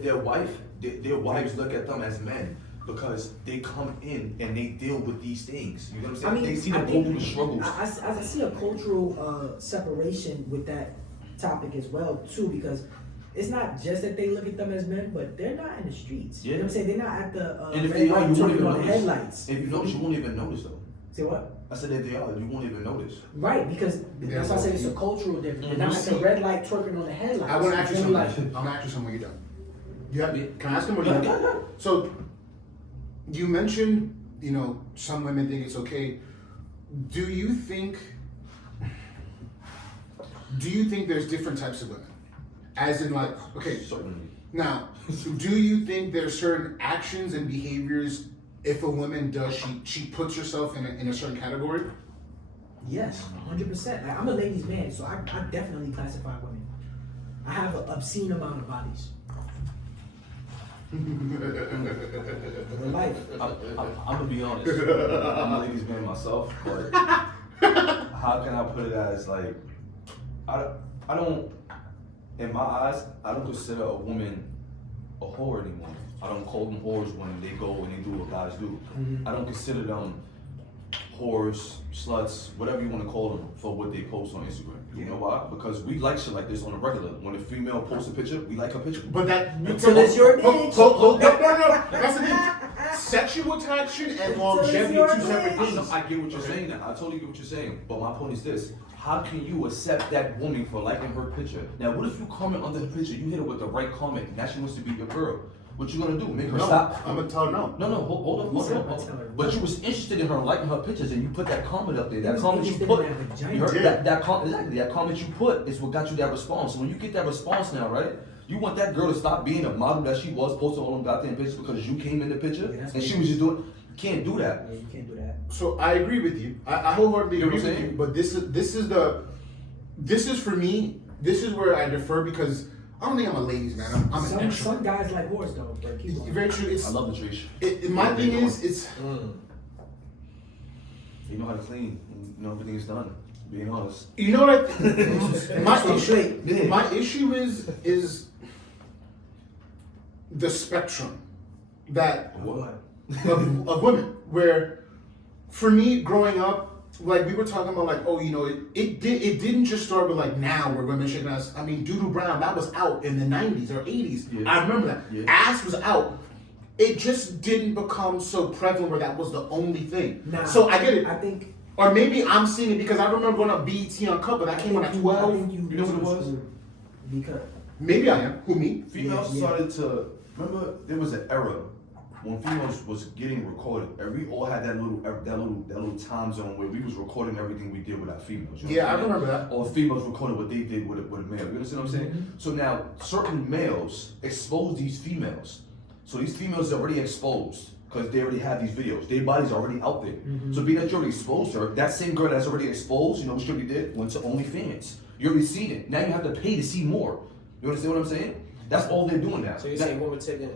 Their wives look at them as men because they come in and they deal with these things. You know what I'm saying? They see them go through the struggles. I see a cultural separation with that topic as well too, because it's not just that they look at them as men, but they're not in the streets. Yeah. You know what I'm saying? They're not at the and if they are, you won't even on the notice. headlights. If you notice, you won't even notice though. Say what? I said if they are, you won't even notice. Right, because that's why I said it's a cultural difference. They're not at the red light twerking on the headlights. I want to ask you something. I'm going to ask you something when you're done. Can I ask him what you're done? So, you mentioned, some women think it's okay. Do you think there's different types of women? As in okay, Certainly. Now, do you think there's certain actions and behaviors if a woman does, she puts herself in a certain category? Yes, 100%. I'm a ladies' man, so I definitely classify women. I have an obscene amount of bodies. In life. I'm gonna be honest. I'm a ladies' man myself, but how can I put it as I don't. In my eyes, I don't consider a woman a whore anymore. I don't call them whores when they go and they do what guys do. Mm-hmm. I don't consider them whores, sluts, whatever you want to call them for what they post on Instagram. You know why? Because we like shit like this on a regular. When a female posts a picture, we like her picture. But until it's your bitch. No. That's the thing. Sexual attraction and longevity are two separate things. I get what you're saying now. I totally get what you're saying. But my point is this. How can you accept that woman for liking her picture? Now, what if you comment under the picture, you hit her with the right comment, now she wants to be your girl? What you gonna do? Make her stop? I'm gonna tell her no. No, hold on. But you was interested in her liking her pictures, and you put that comment up there. That comment you put, that comment you put is what got you that response. So when you get that response now, right? You want that girl to stop being a model that she was, posting all them goddamn pictures because you came in the picture, and she was just doing. You can't do that. Yeah, you can't do that. So I agree with you. I wholeheartedly agree with you. But this is for me. This is where I defer because I don't think I'm a ladies man. I'm an extra. Some guys like whores though. But very true. I love the trees. My thing is, it's. You know how to clean. You know everything is done. Being honest. You know what? My issue is the spectrum that of women. Where for me growing up, like we were talking about, it didn't just start with now where women shaking ass. I mean, Doodoo Brown, that was out in the 90s or 80s. Yeah. I remember that. Yeah. Ass was out. It just didn't become so prevalent where that was the only thing. Nah, so I get it. I think. Or maybe I'm seeing it because I remember going up BET Uncut, that came on at 12. You know what it was? Because maybe I am. Who, me? Females started to remember there was an era when females was getting recorded. We all had that little time zone where we was recording everything we did with our females. You know I remember that. Or females recorded what they did with a male. You understand what I'm saying? Mm-hmm. So now certain males expose these females. So these females are already exposed. Because they already have these videos. Their body's already out there. Mm-hmm. So being that you already exposed her, that same girl that's already exposed, you know what she already did? Went to OnlyFans. You already seen it. Now you have to pay to see more. You understand what I'm saying? That's all they're doing now. So you're saying women taking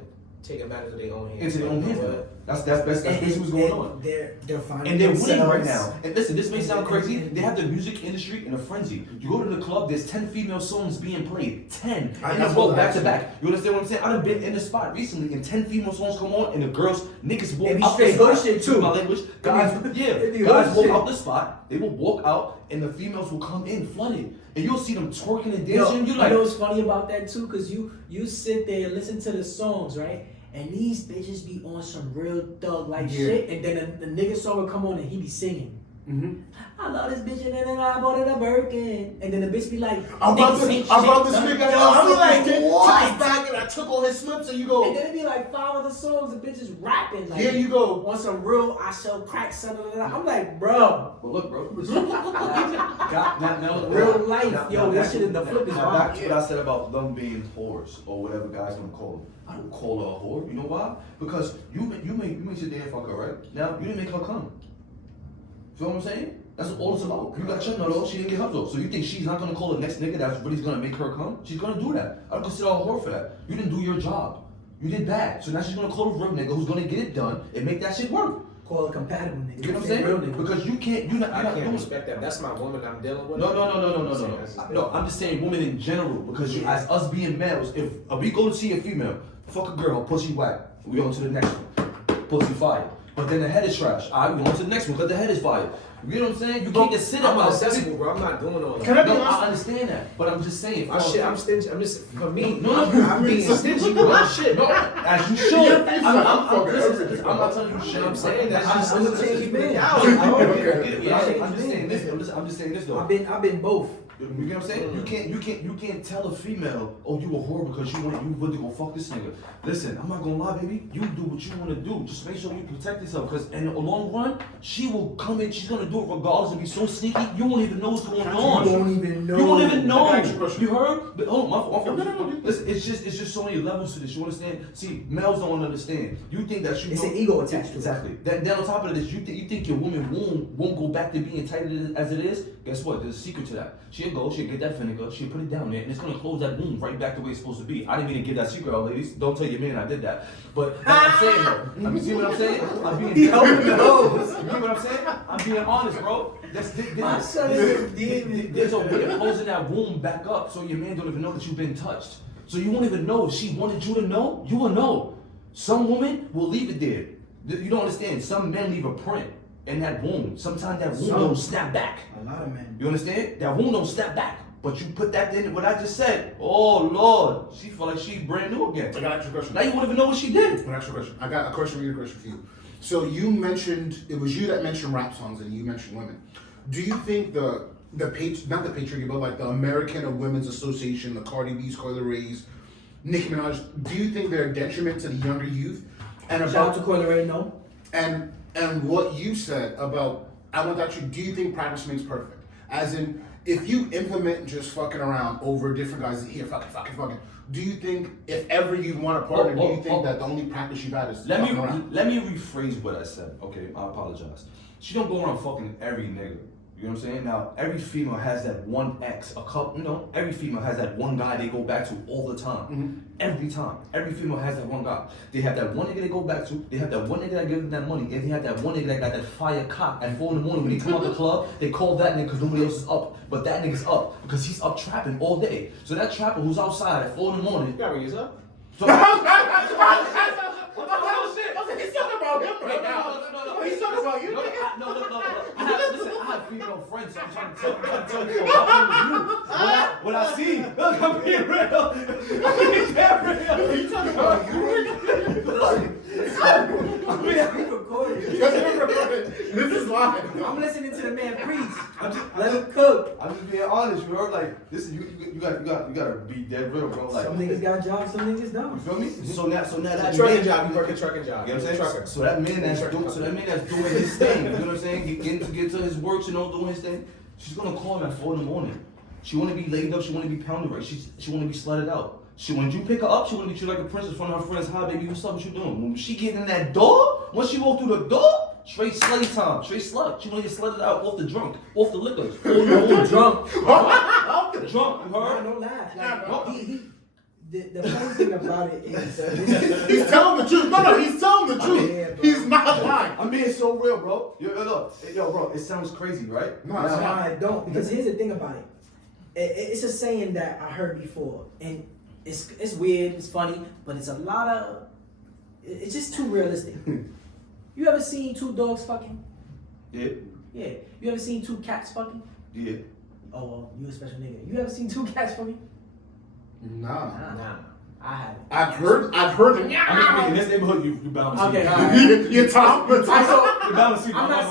matters into their own hands? Into their own hands. That's basically what's going on. They're finding and they're winning right now. And listen, this may sound crazy. They have the music industry in a frenzy. You go to the club, there's 10 female songs being played. 10. And it's all back to back. You understand what I'm saying? I done been in the spot recently and 10 female songs come on and the niggas walk out the spot. Shit too. My language. Guys walk out the spot. They will walk out and the females will come in flooded. And you'll see them twerking and dancing. You know what's funny about that too? Because you sit there and listen to the songs, right? And these bitches be on some real thug like shit, and then the nigga song will come on and he be singing. Mm-hmm. I love this bitch and then I bought it a Birkin, and then the bitch be like, I brought this nigga. I be like, what? Took his bag and I took all his slips, and you go. And then it be like 5 other songs, the bitch is rapping. Like, here you go on some real I sell crack, son. I'm like, bro. But look, bro. Real life, yo. This shit in the flip is wild. That's what I said about them being whores or whatever guys gonna call them. I don't call her a whore. You know why? Because you make your damn fuck her, right? Now you didn't make her come. Feel what I'm saying? That's all it's about. You got your nut off, she didn't get her though. So you think she's not gonna call the next nigga that's really gonna make her come? She's gonna do that. I don't consider her a whore for that. You didn't do your job. You did bad. So now she's gonna call a real nigga who's gonna get it done and make that shit work. call it compatible niggas. You know what I'm Say real saying? niggas. Because you can't, you're not I can't doing respect that. That's my woman I'm dealing with. No. That's just No, I'm just saying women in general. Because you, as us being males, if we go to see a female, fuck a girl, pussy whack, we on to the next one. Pussy fire. But then the head is trash. Alright, we on to the next one because the head is fire. You know what I'm saying? You can't just sit I'm about accessible, bro. I'm not doing all that. Can I be No, honest? I understand that, but I'm just saying. My shit, I'm stingy. I'm just for me. No, I'm being stingy with my shit. No, as you should. Your face is like, I'm listen, fucking I'm not telling you shit. I'm saying that's just I'm I'm changing man. Yeah, I'm just saying this. I'm just saying this though. I've been both. You get what I'm saying? You can't tell a female, oh, you a whore because you want to go fuck this nigga. Listen, I'm not gonna lie, baby. You do what you want to do. Just make sure you protect yourself, because in the long run, she will come in. She's gonna do it regardless and be so sneaky. You won't even know what's going on. You won't even know. You won't even know. I got you, question. You heard? But oh, my fault. No. Listen, it's just so many levels to this. You understand? See, males don't understand. You think that you It's know, an ego attached to it. Exactly. Then on top of this, you think your woman won't go back to being tight as it is. Guess what? There's a secret to that. She'll go, she'll get that vinegar, she'll put it down there, and it's gonna close that wound right back the way it's supposed to be. I didn't mean to give that secret out, ladies. Don't tell your man I did that. But I'm saying though, you see what I'm saying? I'm being He opened the nose. You get what I'm saying? I'm being honest, bro. My son is a demon. There's a way of closing that wound back up so your man don't even know that you've been touched. So you won't even know. If she wanted you to know, you will know. Some women will leave it there. You don't understand. Some men leave a print in that wound. Sometimes that wound don't snap back. A lot of men. You understand? That wound don't snap back. But you put that in what I just said. Oh Lord, she feel like she's brand new again. I got an extra question. Now you won't even know what she did. An extra question. I got a question for you. So you mentioned, it was you that mentioned rap songs and you mentioned women. Do you think not the patriarchy, but like the American Women's Association, the Cardi B's, Coyle Ray's, Nicki Minaj, do you think they're a detriment to the younger youth? And Shout out to Coyle Ray, no. And what you said about, I want that you, do you think practice makes perfect? As in, if you implement just fucking around over different guys here, fucking, do you think if ever you want a partner, do you think that the only practice you've had is fucking around? Let me rephrase what I said. Okay, I apologize. She don't go around fucking every nigga. You know what I'm saying? Now, every female has that one ex, every female has that one guy they go back to all the time. Mm-hmm. Every time. Every female has that one guy. They have that one nigga they go back to, they have that one nigga that gives them that money, and they have that one nigga that got that fire cock at 4 in the morning when they come out the club, they call that nigga because nobody else is up. But that nigga's up because he's up trapping all day. So that trapper who's outside at 4 in the morning. You gotta use up. So, He's talking about him right now. He's talking about you, nigga. No. I have female friends, so I'm trying to tell you from my point of view. What I see. Look, I'm being real. I'm being real. He's talking about you. This is live. I'm listening to the man preach. Let him cook. I'm just being honest. You heard, like, this is you gotta be dead real, bro. Like, Some niggas got jobs, some niggas you don't. feel me? So now that Trucking man, job, you work a trucking job. You know what I'm saying? Trucker. So that man that's doing his thing, you know what I'm saying? Get to his work, doing his thing. She's gonna call him at 4 in the morning. She wanna be laid up, she wanna be pounded right, she wanna be slutted out. When you pick her up, she wanna be treated like a princess in front of her friends. Hi baby, what's up, what you doing? When she get in that door, once she walk through the door, straight slutty time, straight slut. She wanna get slutted out off the liquor. Drunk. Drunk, you heard? Don't laugh. Like, the funny thing about it is He's telling the truth. No, he's telling the truth. Yeah, bro. He's not lying. I'm being so real, bro. Yo, bro, it sounds crazy, right? No, it's no, not. I don't. Because here's the thing about it. It's a saying that I heard before, and it's weird, it's funny, but it's a lot of. It's just too realistic. You ever seen two dogs fucking? Yeah. Yeah. You ever seen two cats fucking? Yeah. Oh, well, you a special nigga. You ever seen two cats fucking? Nah. Nah. I haven't. I've heard him. I mean, in this neighborhood, you bound to see Okay, it. alright. You're Tom. You're bound to see it. I'm not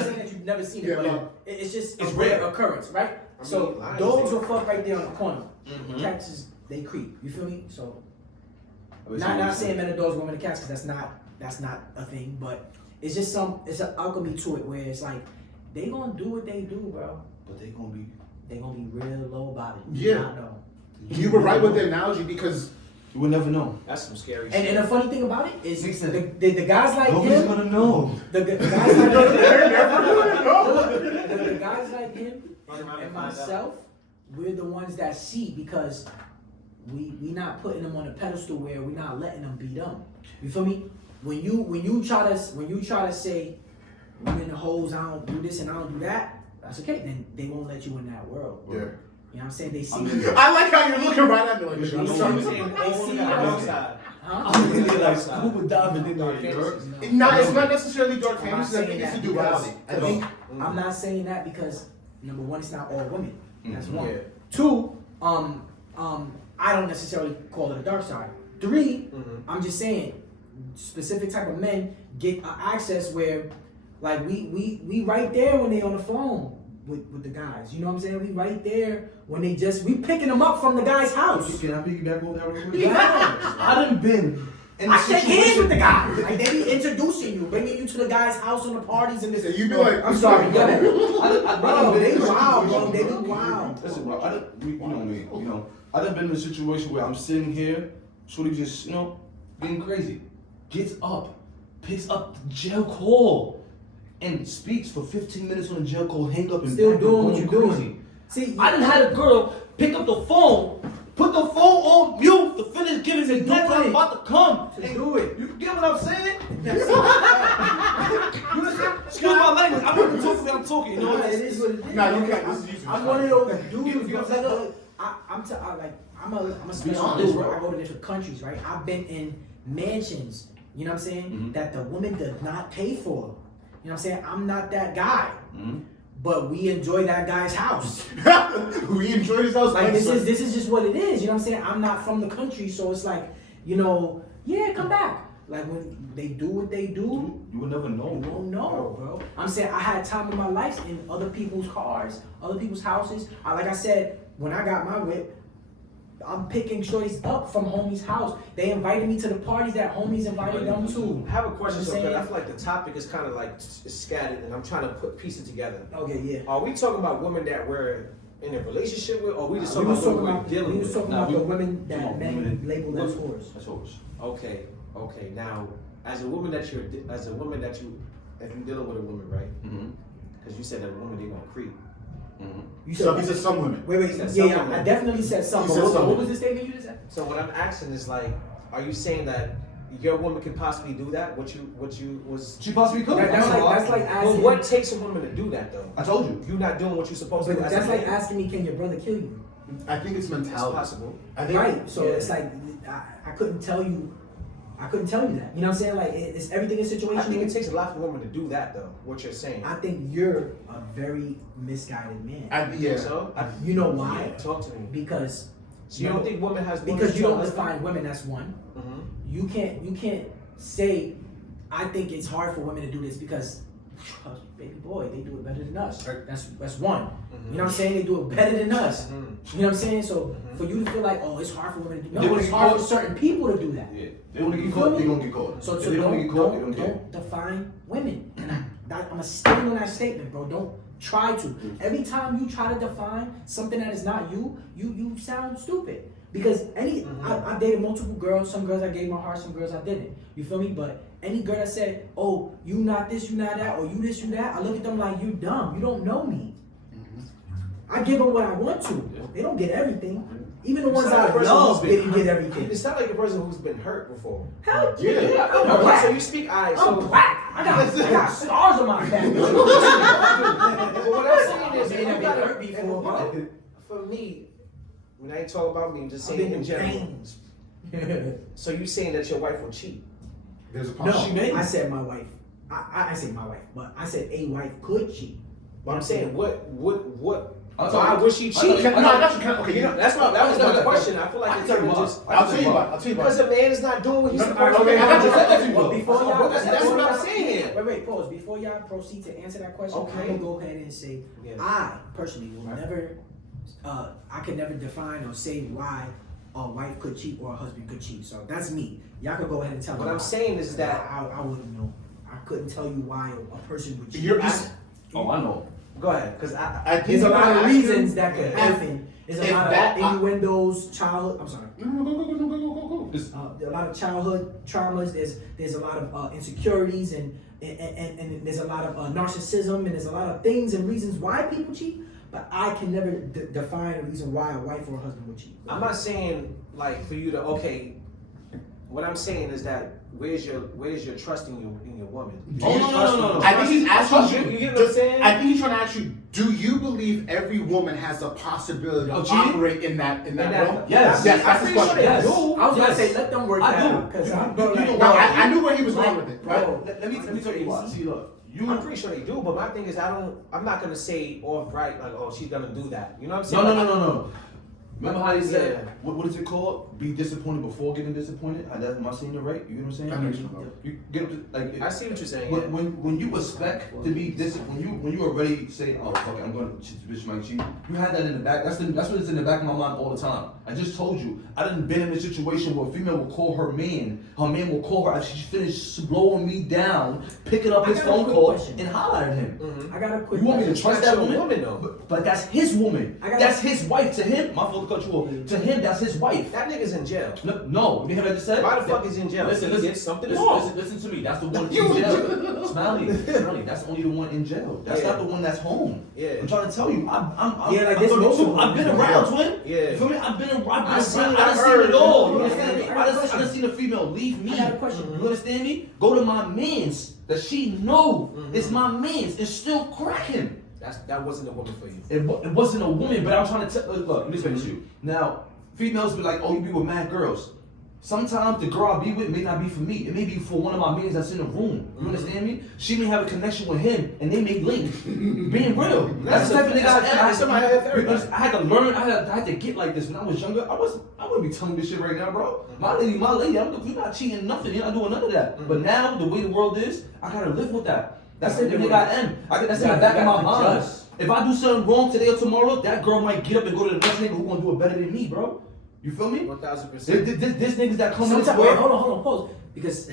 saying that you've never seen it, Yeah, but yeah. it's just It's a rare rare. occurrence, right? I So mean, lions dogs do. will fuck right there on the corner. Mhm. Cats they creep. You feel me? So I not saying men and dogs, women and cats, because that's not a thing, but it's just it's an alchemy to it where it's like they gonna do what they do, bro. But they gonna be. They gonna be real low about it. Yeah. Not know. You were right with the analogy because You will never know. That's some scary And shit. the funny thing about it is Makes the sense. guys like Nobody's him. gonna know. The guys like him. The guys like him and myself, we're the ones that see because we not putting them on a pedestal where we're not letting them beat them. You feel me? when you try to say women and hoes, I don't do this and I don't do that, that's okay. Then they won't let you in that world. Yeah. You know what I'm saying? They see I like how you're looking right at me like, They "Shut see- up." they see Huh? Scuba diving in there, It's not necessarily dark I'm not fantasy. I saying think it's a that duality. because- I think I'm not saying that because number one, it's not all women. That's one. Yeah. Two, I don't necessarily call it a dark side. Three, I'm just saying specific type of men get access where, like we right there when they on the phone with the guys. You know what I'm saying? We right there when we picking them up from the guy's house. Can I piggyback on that real quick? Yeah. I done been in I a shake hands situation- with the guys. Like they be introducing you, bringing you to the guy's house on the parties and this. You be like, I'm sorry, go ahead. I Bro, done been they in a wild, bro. situation, They be wild. Listen, bro, you know me. You know, I done been in a situation where I'm sitting here, shorty just, being crazy. Gets up, picks up the jail call, and speaks for 15 minutes on the jail call, hang up and Still back doing and what going you're crazy. doing. See, I done had a girl pick up the phone, put the phone on mute to finish giving me neck do I'm it. about to come. To do it. You get what I'm saying? You listen, excuse my language. I'm not talking when I'm talking. You know what it is what it is. Nah, you can't. This is usually I'm one of those dudes. You You know know what what I'm saying? I'm a Be special honest, dude. bro. I go to different countries, right? I've been in mansions. You know what I'm saying? That the woman does not pay for. You know what I'm saying? I'm not that guy. But we enjoy that guy's house. We enjoy this house. Like this is just what it is. You know what I'm saying? I'm not from the country, so it's like, yeah, come back. Like when they do what they do, You will never know. you won't know, bro. I'm saying I had time in my life in other people's cars, other people's houses. Like I said, when I got my whip, I'm picking shorties up from homie's house. They invited me to the parties that homies invited them to. I have a question, You know so what I'm good. I saying? feel like the topic is kind of like scattered, and I'm trying to piece it together. Okay, yeah. Are we talking about women that we're in a relationship with, or we just We talking was about talking women about we're dealing we was with? talking Nah, about we- the women come that on, men women- label as whores. That's yours. Okay. Now, as a woman that you, if you're dealing with a woman, right? Because you said that a woman they gonna creep. You He said some women. Wait, said yeah, some women. I definitely said some. He But said what, some what was women. the statement you just said? So what I'm asking is like, are you saying that your woman can possibly do that? What you was? She possibly could. That's like Well, asking. what takes a woman to do that though? I told you. You're not doing what you're supposed to But do. as that's a like man. asking me, can your brother kill you? I think it's It's mentality. possible. I think, Right. So yeah. it's like I couldn't tell you. I couldn't tell you that. You know what I'm saying? Like it's everything is I think situational. it takes a lot for women to do that though. What you're saying. I think you're a very misguided man. yeah. So You know why? Talk to me. Because So you don't think women has because you don't women- define women. That's one. You can't say I think it's hard for women to do this because baby boy, they do it better than us. That's one. You know what I'm saying? They do it better than us. You know what I'm saying? So for you to feel like, oh, it's hard for women to do They no, wanna it's get hard caught. for certain people to do that. Yeah. They don't get You caught, feel they me? gonna get caught. So If they don't get caught, they don't get. don't define women. And I'm gonna stand on that statement, bro. Don't try to. Every time you try to define something that is not you, you sound stupid. Because I dated multiple girls. Some girls I gave my heart, some girls I didn't. You feel me? But any girl that said, "Oh, you not this, you not that," or "you this, you that," I look at them like, "You dumb. You don't know me." I give them what I want to. They don't get everything. Even the ones sound like I a person love who's been didn't get You everything. sound like a person who's been hurt before. Hell yeah, I'm Okay, black. so you speak I. So I'm black. I got scars on my back. But what I'm saying is, Man, you I've been gotta- hurt before, bro. For me, when I ain't talking about me, I'm just I've saying been in general. general. So you saying that your wife will cheat? There's a No, possibility. I said my wife. I say my wife, but I said a wife could cheat. But I'm saying, what? I'll Why tell you- would she I'll tell you- cheat? No, I got you. Okay, you know, That was my question. I feel like it's tell you why. just I'll tell you about. because a man is not doing what he's No, supposed to okay, do. I got you. Well, before y'all, That's before what I'm y'all- saying. Wait, pause. Before y'all proceed to answer that question, Okay. I'm gonna go ahead and say Yeah. I personally will never. I can never define or say why a wife could cheat or a husband could cheat. So that's me. Y'all can go ahead and tell me. What I'm why. saying is that I wouldn't know. I couldn't tell you why a person would cheat. You're asking. Oh, I know. go ahead, because I think There's a you're lot of asking- reasons that could happen. There's a if lot that- of innuendos, child. I'm sorry. No, go. A lot of childhood traumas. There's a lot of insecurities and there's a lot of narcissism and there's a lot of things and reasons why people cheat. But I can never define a reason why a wife or a husband would cheat. I'm not saying like for you to What I'm saying is that where's your trust in your woman? Oh, no. I think he's asking You get what I'm saying? I think he's trying to ask you, do you believe every woman has a possibility of operate in that realm? Yes. Yes, I'm that's his pretty sure question. they Yes. do. I was gonna say let them work I that do. out because I'm I knew where he was going with it. Bro, Let me tell you why. See, look, I'm pretty sure they do, but my thing is I'm not gonna say off right like, oh, she's gonna do that. You know what I'm saying? No. Remember how they said, Yeah. what is it called? Be disappointed before getting disappointed? Am I saying it right? You get what I'm saying? I know what you're talking You get like. I see what you're saying. When you expect to be when you already say, oh fuck it, I'm gonna cheat the bitch might cheat. You had that in the back. That's what is in the back of my mind all the time. I just told you I done been in a situation where a female will call her man will call her after she finished blowing me down, picking up his phone call and holler at him. I got a quick. You want me to trust That's that your woman? though. But that's his woman. I got- That's his wife. To him, my fault to cut you off. To him, that's his wife. That nigga's in jail. No, you hear what I just said? Why the fuck is he in jail? Listen, He listen, did something listen, wrong. listen to me. That's the one in jail. Smiley, that's only the one in jail. That's not the one that's home. Yeah. I'm trying to tell you. Yeah, like this multiple. I've been around, twin. Yeah. You feel me? I've been around. I seen it, I I done heard seen it all. You it. understand me? I got a I done seen a female leave me. I got a question. You understand me? Go to my mans that she know it's my mans and still crack him. That wasn't a woman for you. It wasn't a woman, but I'm trying to tell. Look, let me explain this to you. Now, females be like, oh, you be with mad girls. Sometimes the girl I be with may not be for me. It may be for one of my mans that's in the room. You understand me? She may have a connection with him, and they may link. Being real. That's the type of nigga I am. I had to learn. I had to get like this when I was younger. I wouldn't be telling this shit right now, bro. My lady. You're not cheating nothing. You're not doing none of that. But now, the way the world is, I gotta live with that. That's the nigga I am. That's in the back of my mind. If I do something wrong today or tomorrow, that girl might get up and go to the next nigga who gonna do it better than me, bro. You feel me? 1000%. This niggas that come in this Sometimes, world. hold on, pause. Because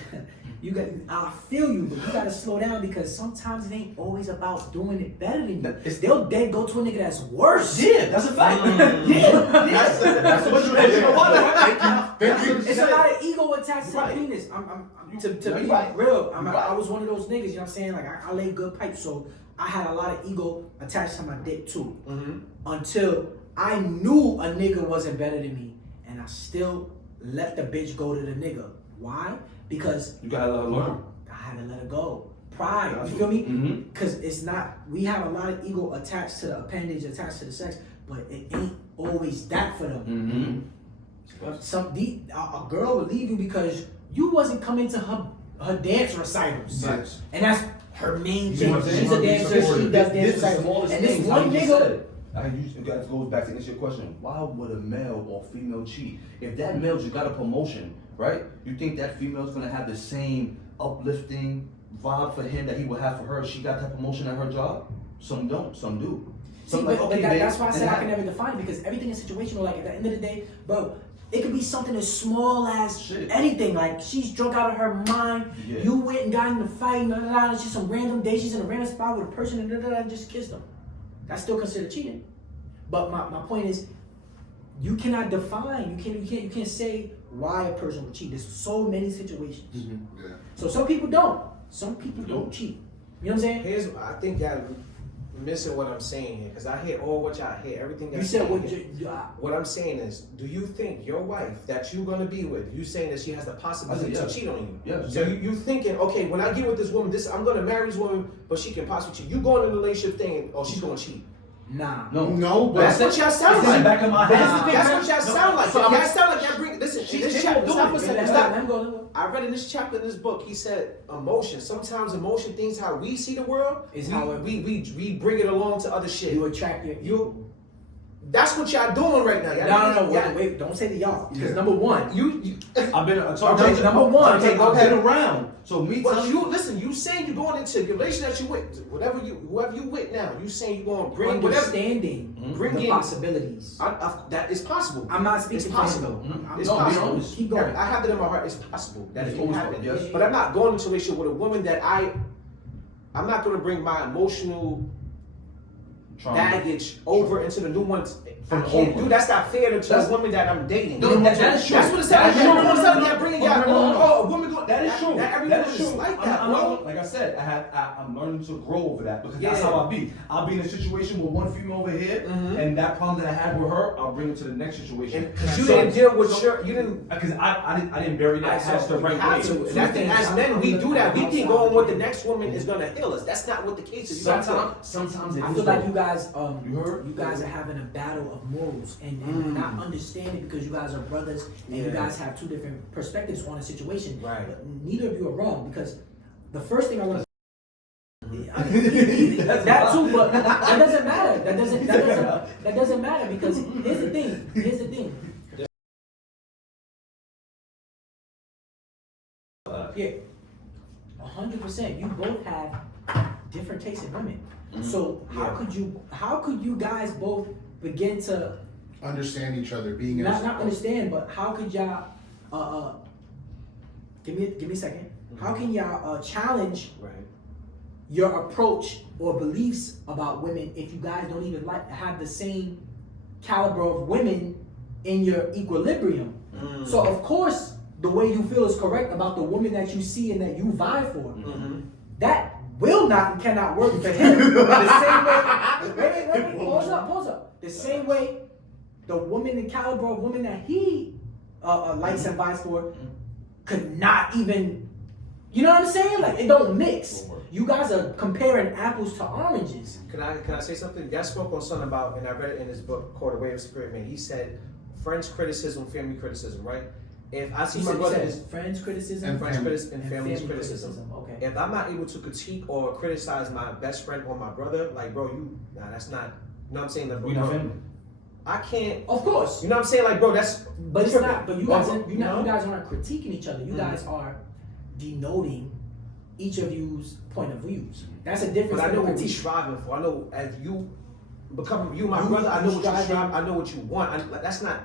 you got, I feel you, but you gotta slow down because sometimes it ain't always about doing it better than you. They'll then go to a nigga that's worse. Yeah, that's a fact. That's what you know what? It's a lot of ego attached to the Right. penis. To You're be right. real, You're right. I was one of those niggas, you know what I'm saying? Like, I lay good pipes, so I had a lot of ego attached to my dick too. Until I knew a nigga wasn't better than me, and I still let the bitch go to the nigga. Why? Because You gotta learn. I had to let it go. Pride, you feel me? Because it's not, we have a lot of ego attached to the appendage, attached to the sex, but it ain't always that for them. A girl will leave you because you wasn't coming to her dance recitals. Yes. And that's her main You know thing. what I'm saying? She's a dancer, she does dance This is the recitals. smallest And this thing, one like you nigga, said. That goes back to answer your question. Why would a male or female cheat? If that male just got a promotion, right? You think that female's gonna have the same uplifting vibe for him that he would have for her if she got that promotion at her job? Some don't, some do. Some see, like, but okay, that's why I said and I can never define it because everything is situational. Like at the end of the day, bro, it could be something as small as Shit. anything. Like she's drunk out of her mind. Yeah. You went and got in the fight. It's just some random day. She's in a random spot with a person and just kissed them. That's still considered cheating. But my point is, you cannot define. You can't say why a person would cheat. There's so many situations. Yeah. So some people don't. Some people don't cheat. You know what I'm saying? I think y'all missing what I'm saying here, because I hear all what y'all hear, everything You that's said saying. What I'm saying is, do you think your wife that you're gonna be with, you saying that she has the possibility I said, to cheat on you? Yes. So you thinking, okay, when I get with this woman, I'm gonna marry this woman, but she can possibly cheat. You going in a relationship thinking, oh, she's gonna cheat. Nah. No, but That's what y'all sound It's in the like. back of my head. That's what y'all sound like. So Y'all sound like y'all bring. Listen, in this chapter. Stop for a second. Stop. Let him go. I read in this chapter in this book, he said emotion. Sometimes emotion, things how we see the world, we bring it along to other shit. You attract your. That's what y'all doing right now. Y'all No. Wait. Don't say the y'all. Because number one, You I've been number one. I've been around. So me but telling you listen. You saying you going into your relationship that you with whoever you with now. You saying you going to bring whatever. understanding Bring the in- possibilities. That is possible. I'm not speaking It's for possible. him, though. It's No, be possible. honest. Keep going. I have that in my heart. It's possible that it It's can always happen. possible, yes. But I'm not going into a relationship with a woman that I'm not going to bring my emotional baggage over into the new ones. From I the can't old do one. that's not fair to That's- the woman that I'm dating. No, that is true. That's what it sounds like. That is true. Y'all bringing y'all. Oh, women go. That is That- true. that everyone That is is true. like that, I'm bro. not, like I said, I'm learning to grow over that because that's Yeah. how I be. I'll be in a situation with one female over here, and that problem that I had with her, I'll bring it to the next situation. Because you didn't deal with you didn't. Because I didn't bury that house the right have way. to. And I think as men we do that. We think going with the next woman is gonna heal us. That's not what the case is. You gotta Sometimes it I is feel like though. you guys, You heard? you guys are having a battle of morals and not understanding because you guys are brothers and you Yeah. guys have two different perspectives on a situation. Right. But neither of you are wrong because the first thing I want to that too, but that doesn't matter. That doesn't matter because here's the thing. Yeah, 100%. You both have different tastes in women. So how could you guys both begin to Understand each other, being not understand, but how could y'all give me a second. How can y'all challenge Right. your approach or beliefs about women if you guys don't even have the same caliber of women in your equilibrium? So of course the way you feel is correct about the woman that you see and that you vibe for. That will not and cannot work for him. The same way. Wait. Pause up. The same way the woman, the caliber of woman that he likes and vibes for could not even. You know what I'm saying? Like it don't mix. You guys are comparing apples to oranges. Can I say something? Y'all spoke on something about, and I read it in his book called The Way of the Spirit Man. He said, friends criticism, family criticism, right? If I see my brother is friends criticism And friends family. criticism and family's criticism. Okay. If I'm not able to critique or criticize my best friend or my brother, like bro, that's not. You know what I'm saying? Like, We not bro, family. I can't. Of course. You know what I'm saying? Like, bro, that's. But it's not. But you guys, Well, you guys aren't critiquing each other. You guys are denoting each of you's point of views. That's a difference. But I know what we're critique. striving for. I know as you become my You- brother. I know you what you striving- strive. I know what you want. Like, that's not.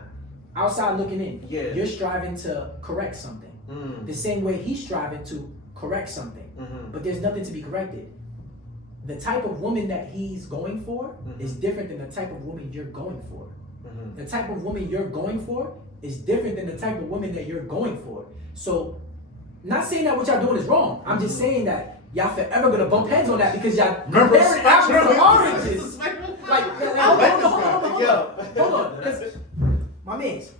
Outside looking in. Yeah. You're striving to correct something. The same way he's striving to correct something. But there's nothing to be corrected. The type of woman that he's going for is different than the type of woman you're going for. The type of woman you're going for is different than the type of woman that you're going for. So, not saying that what y'all doing is wrong. I'm just saying that y'all forever gonna bump heads on that because y'all Remember comparing apples to oranges. Like, hold on. 'Cause, my mans,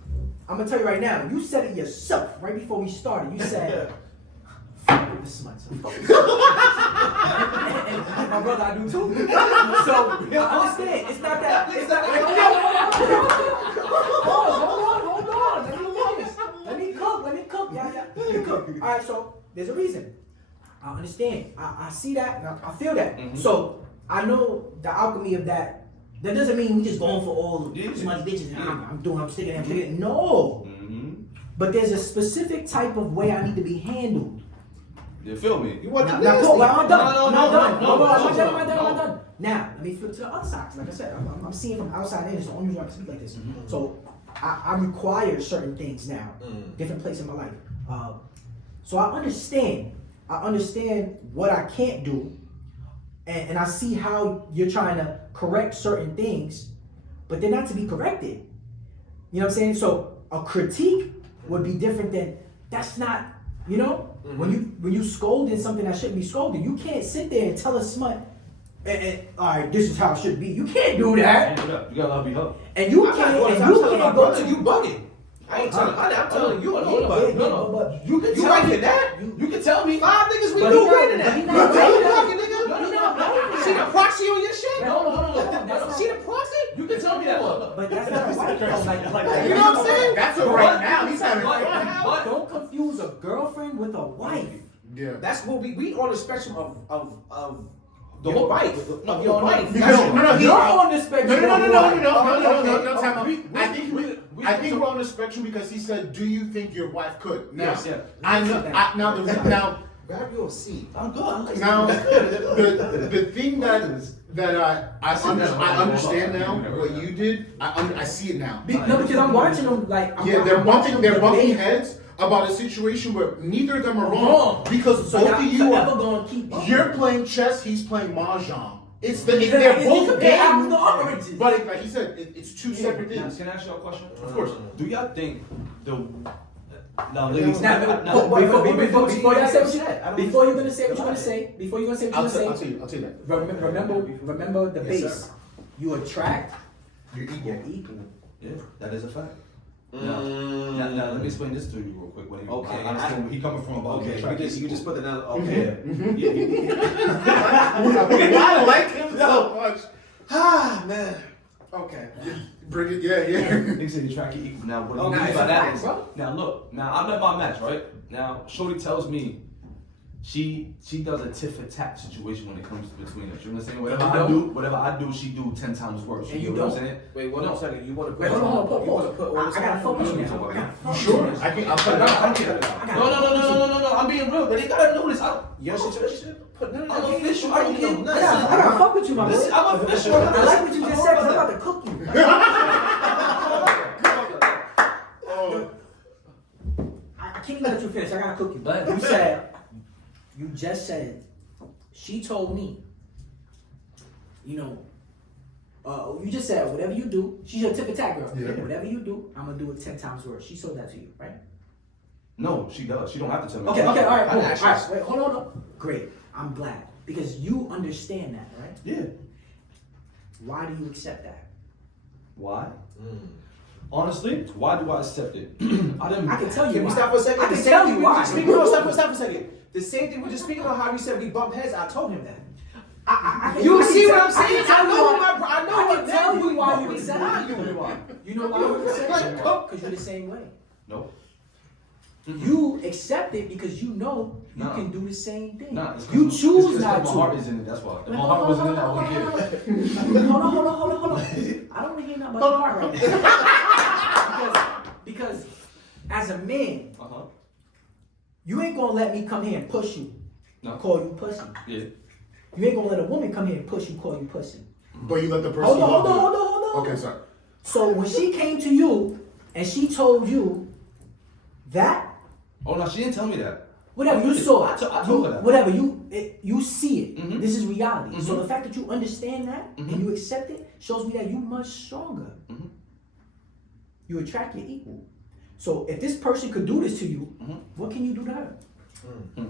I'm gonna tell you right now. You said it yourself right before we started. You said, "Fuck this is my son." and my brother, I do too. So I understand. It's not that. It's not. Hold on. Let me finish. Let me cook. Yeah. Let me cook. All right. So there's a reason. I understand. I see that. And I feel that. So I know the alchemy of that. That doesn't mean we just going for all smutty bitches and I'm sticking. No. But there's a specific type of way I need to be handled. You feel me? You want Now, the now, nasty. cool, am I done? No, Am I done? no, Am I done? Now, let me flip to the other side. 'Cause like I said, I'm seeing from outside in. It's the only reason I can speak like this. So I require certain things now. Different place in my life. So I understand. What I can't do. And I see how you're trying to correct certain things, but they're not to be corrected. You know what I'm saying? So a critique would be different than that's not, you know, when you scolding something that shouldn't be scolded, you can't sit there and tell a smut, and all right, this is how it should be. You can't do that. You gotta love me help. And you I'm not can't. going And to you tell my can't go brother, to you bugging. I ain't telling. I'm telling you. But You can You tell right me for that? You can tell me. 5 niggas we But do he not- greater than but he that. not You right. bugging, nigga. He not right. See the proxy on your shit? Hold on. That's not- See the proxy? You can tell me that. But that's not right. Though. You know what I'm saying? That's a right now. He's having fun. But don't confuse a girlfriend with a wife. Yeah. That's what we on the spectrum of The your whole wife. Of your wife. Because You're on the spectrum. No. Time out. We- I think we're on the spectrum because he said, "Do you think your wife could?" Now, Yes, yeah. I know. Now, Grab your seat. I'm good. I like now, that. the thing that I understand now what you did. I see it now. No, because I'm watching them like. They're bumping debate. heads about a situation where neither of them are Wrong. wrong because So both y'all of you forever are. gonna keep. You're playing chess. He's playing mahjong. they're both They're apples to big, oranges. but like he said, it's two separate Now, things. can I ask you a question? Of course. Do y'all think now, ladies, Now, before you're gonna say what you're gonna say, I'll tell you that. remember the Yes, base. sir. You attract You're equal. your equal. Yeah, that is a fact. Now, let me explain this to you real quick. Okay. I understand where he coming from about Okay, attracting you just people. put it down. Okay. I like him so much. Ah, man. Okay. Bring it, yeah. They say you attract your equal. Now, what do Oh, you now mean it's by a that? fact, bro. Now, look. Now, I'm at my match, right? Now, Shorty tells me she does a tit for tat situation when it comes between us. You understand? Whatever I do, she do 10 times worse. And you know what I'm don't? saying? Wait, one more second. You want to put? Wait, hold on, You want to put? I gotta focus on that. Sure. I'll put it down. No. I'm being real. They gotta know this. Your situation? Put none of that. I'm official. I don't know I nothing. gotta fuck with you, my boy. Listen, I'm official. I like what you just said, 'cause I'm about to cook you. I can't even let you finish. I gotta cook you. You just said, she told me, you just said, whatever you do, she's your tip attack girl. Yeah. Whatever you do, I'm gonna do it 10 times worse. She sold that to you, right? No, she does. She don't have to tell me. Okay, all right, cool. All I right, wait, hold on. Great. I'm glad. Because you understand that, right? Yeah. Why do you accept that? Why? Honestly, why do I accept it? I can tell you Can we why. stop for a second? I can The same tell thing you we why. just speaking on. Stop for a second. The same thing we just speaking on. How you said we bump heads. I told him that. You see what I'm saying? I know I can tell you why you Why accept you it. are. You know why you accept it? Because you're the same way. No. You accept it because you know you Nah. can do the same thing. Nah, it's 'cause You it's choose 'cause not my to. heart is in it. That's why. If my heart wasn't in it, I wouldn't get it. Hold on. I don't want to hear nothing about your heart right now. because as a man, you ain't gonna let me come here and push you, No. call you pussy. Yeah. You ain't gonna let a woman come here and push you, call you pussy. But you let the person. Hold on. Okay, sorry. So when she came to you and she told you that, Oh no, she didn't tell me that. whatever you saw, I told her that. whatever you see it. Mhm. This is reality. So Mhm. the fact that you understand that Mhm. and you accept it shows me that you much stronger. Mhm. You attract your equal. So if this person could do this to you, Mhm. what can you do to her? Mhm.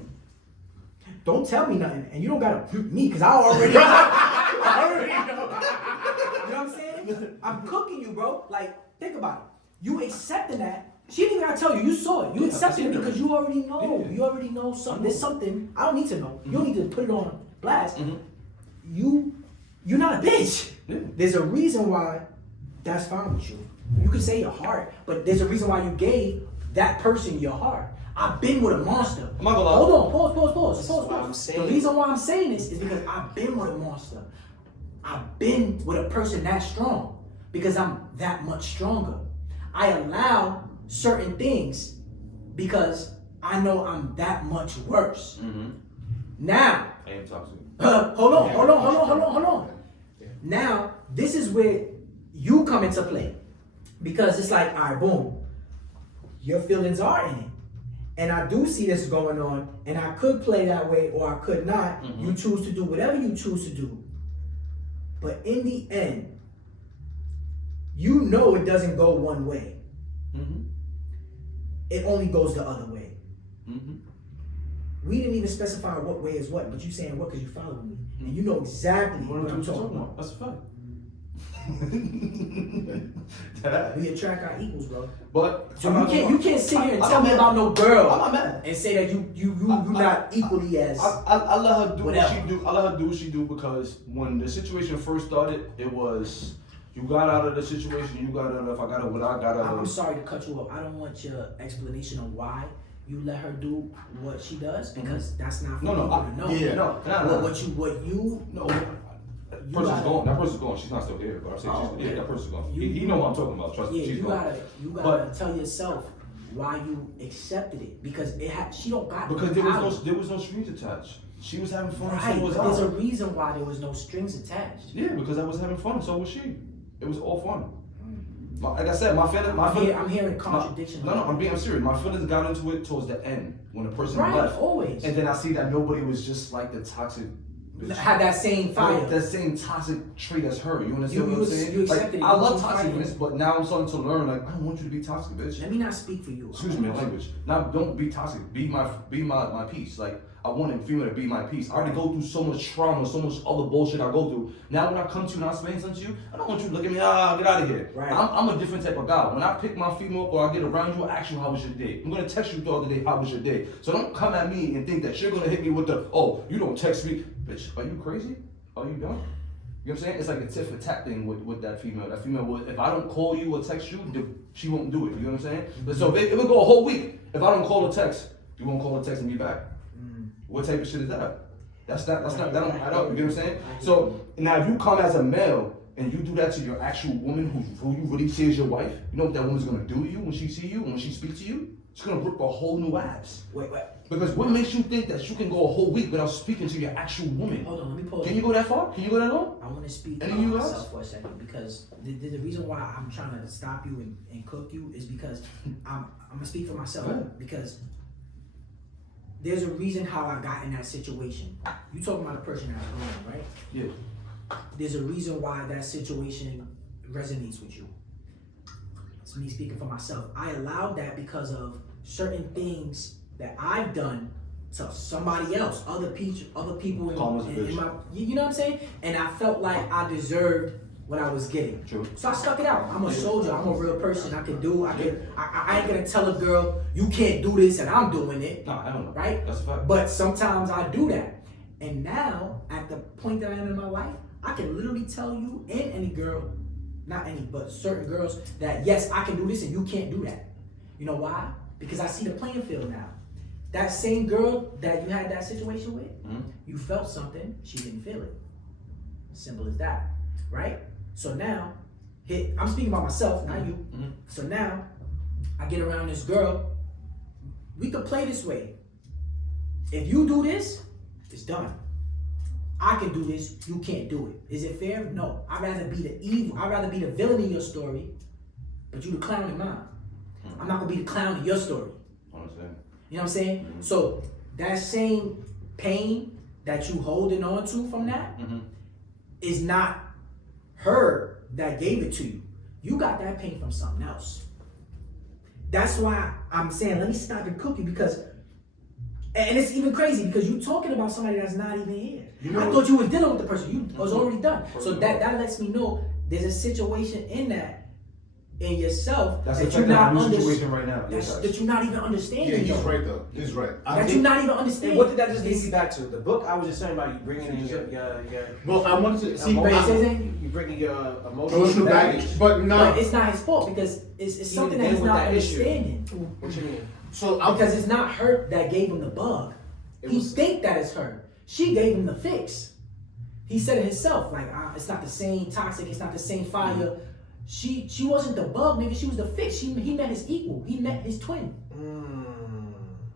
Don't tell me nothing, and you don't gotta me because I already know. I already know. You know what I'm saying? I'm cooking you, bro. Like, think about it. You accepting that. She didn't even gotta tell you. You saw it. You Yeah, accepted I it seen because it. you already know. Yeah. You already know something. There's something I don't need to know. You don't need to put it on blast. Mhm. You're not a bitch. Yeah. There's a reason why that's fine with you. You can say your heart, but there's a reason why you gave that person your heart. I've been with a monster. I'm not gonna lie. Hold on, pause. what I'm saying. The reason why I'm saying this is because I've been with a monster. I've been with a person that strong because I'm that much stronger. I allow certain things because I know I'm that much worse. Mm-hmm. Now, I am toxic. hold on. Now, this is where you come into play. Because it's like, all right, boom, your feelings are in it. And I do see this going on, and I could play that way or I could not. Mhm. You choose to do whatever you choose to do. But in the end, you know it doesn't go one way. Mm-hmm. It only goes the other way. Mm-hmm. We didn't even specify what way is what, but you saying what because you follow me. And you know exactly what I'm talking about. That's a fact. We attract our equals, bro. But So you can't sit here and tell me about no girl I'm not mad. and say that you not equally as I let her do what whatever. she do. I let her do what she do because when the situation first started, it was you got out of the situation. You got out of. I got out of what I got out I'm of. sorry to cut you off. I don't want your explanation of why you let her do what she does because that's not for No, people to know. yeah. No. No. Person's gone. That person's gone. She's not still here. But I'm saying, Oh, yeah, okay. that person's gone. You- He know what I'm talking about. Trust me. Yeah, She's you gone. gotta tell yourself why you accepted it because she don't got Because the there power. was no strings attached. She was having fun. Right, So was but there's a I. reason why there was no strings attached. Yeah, because I was having fun. So was she. It was all fun. Like I said, my feelings. I'm hearing contradiction. No, I'm serious. My feelings got into it towards the end when the person Right, left. always. And then I see that nobody was just like the toxic have that same fire. That same toxic trait as her. You understand what I'm saying? You accepted like, it. I love You fighting. toxicness, but now I'm starting to learn. Like, I don't want you to be toxic, bitch. Let me not speak for you. Excuse me, language. Now, don't be toxic. Be my peace. Like, I want a female to be my peace. I already go through so much trauma, so much other bullshit I go through. Now, when I come to you and I explain something to you, I don't want you to look at me, get out of here. Right. I'm a different type of guy. When I pick my female up or I get around you, I ask you how was your day. I'm gonna text you throughout the day, how was your day. So don't come at me and think that you're gonna hit me with the, oh, you don't text me. Bitch, are you crazy? Are you dumb? You know what I'm saying? It's like a tit for tat thing with that female. That female will, if I don't call you or text you, she won't do it. You know what I'm saying? So it would go a whole week. If I don't call or text, you won't call or text me back. What type of shit is that? That don't add up. You get what I'm saying? So now if you come as a male and you do that to your actual woman who you really see as your wife, you know what that woman's gonna do to you when she see you and when she speaks to you? She's gonna rip a whole new ass. Wait. Because what makes you think that you can go a whole week without speaking to your actual woman? Hold on, let me pause. Can you go that far? Can you go that long? I want to speak Any about of you guys? myself for a second because the reason why I'm trying to stop you and cook you is because I'm gonna speak for myself because there's a reason how I got in that situation. You talking about a person that's grown, right? Yeah. There's a reason why that situation resonates with you. It's me speaking for myself. I allowed that because of certain things that I've done to somebody else, other people in my, you know what I'm saying? And I felt like I deserved what I was getting. True. So I stuck it out. I'm a soldier. I'm a real person. I ain't gonna tell a girl you can't do this and I'm doing it. No, I don't know. Right? That's a fact. But sometimes I do that. And now, at the point that I am in my life, I can literally tell you and any girl, not any, but certain girls, that yes, I can do this and you can't do that. You know why? Because I see the playing field now. That same girl that you had that situation with, you felt something, she didn't feel it. Simple as that, right? So now, I'm speaking about myself, not you. So now, I get around this girl, we could play this way. If you do this, it's done. I can do this, you can't do it. Is it fair? No. I'd rather be the evil, I'd rather be the villain in your story, but you the clown in mine. I'm not gonna be the clown in your story. You know what I'm saying? So that same pain that you holding on to from that is not her that gave it to you. You got that pain from something else. That's why I'm saying let me stop and cook you because, and it's even crazy because you talking about somebody that's not even here. You know, I thought you was dealing with the person. You was already done. So that lets me know there's a situation in in yourself that's that you're not situation right now. That you're not even understanding. Yeah, he's right though. He's right. That you're not even understanding. What did that just lead me back to? The book I was just saying about you bringing in your well, I wanted to see. You bringing your emotional baggage, but it's not his fault because it's something that he's not understanding. What you mean? So because it's not her that gave him the bug. He think that it's her. She gave him the fix. He said it himself. Like it's not the same toxic. It's not the same fire. She wasn't the bug, nigga. She was the fix. He met his equal. He met his twin.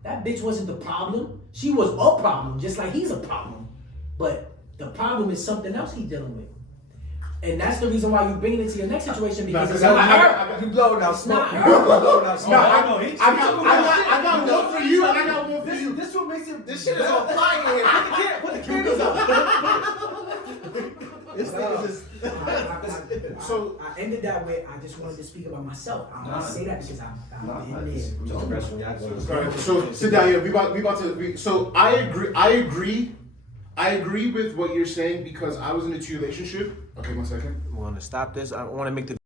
That bitch wasn't the problem. She was a problem, just like he's a problem. But the problem is something else he's dealing with. And that's the reason why you bringing it to your next situation because it's not her. You blowing out It's not her. I got one for you and I got one for you. This what makes it. This shit is on fire here. Put the cameras up. This thing is just. So I ended that way. I just wanted to speak about myself. I want to say that because I'm in there. So sit down here. We about to. So I agree with what you're saying because I was in a 2 relationship. Okay, 1 second. I want to stop this. I want to make the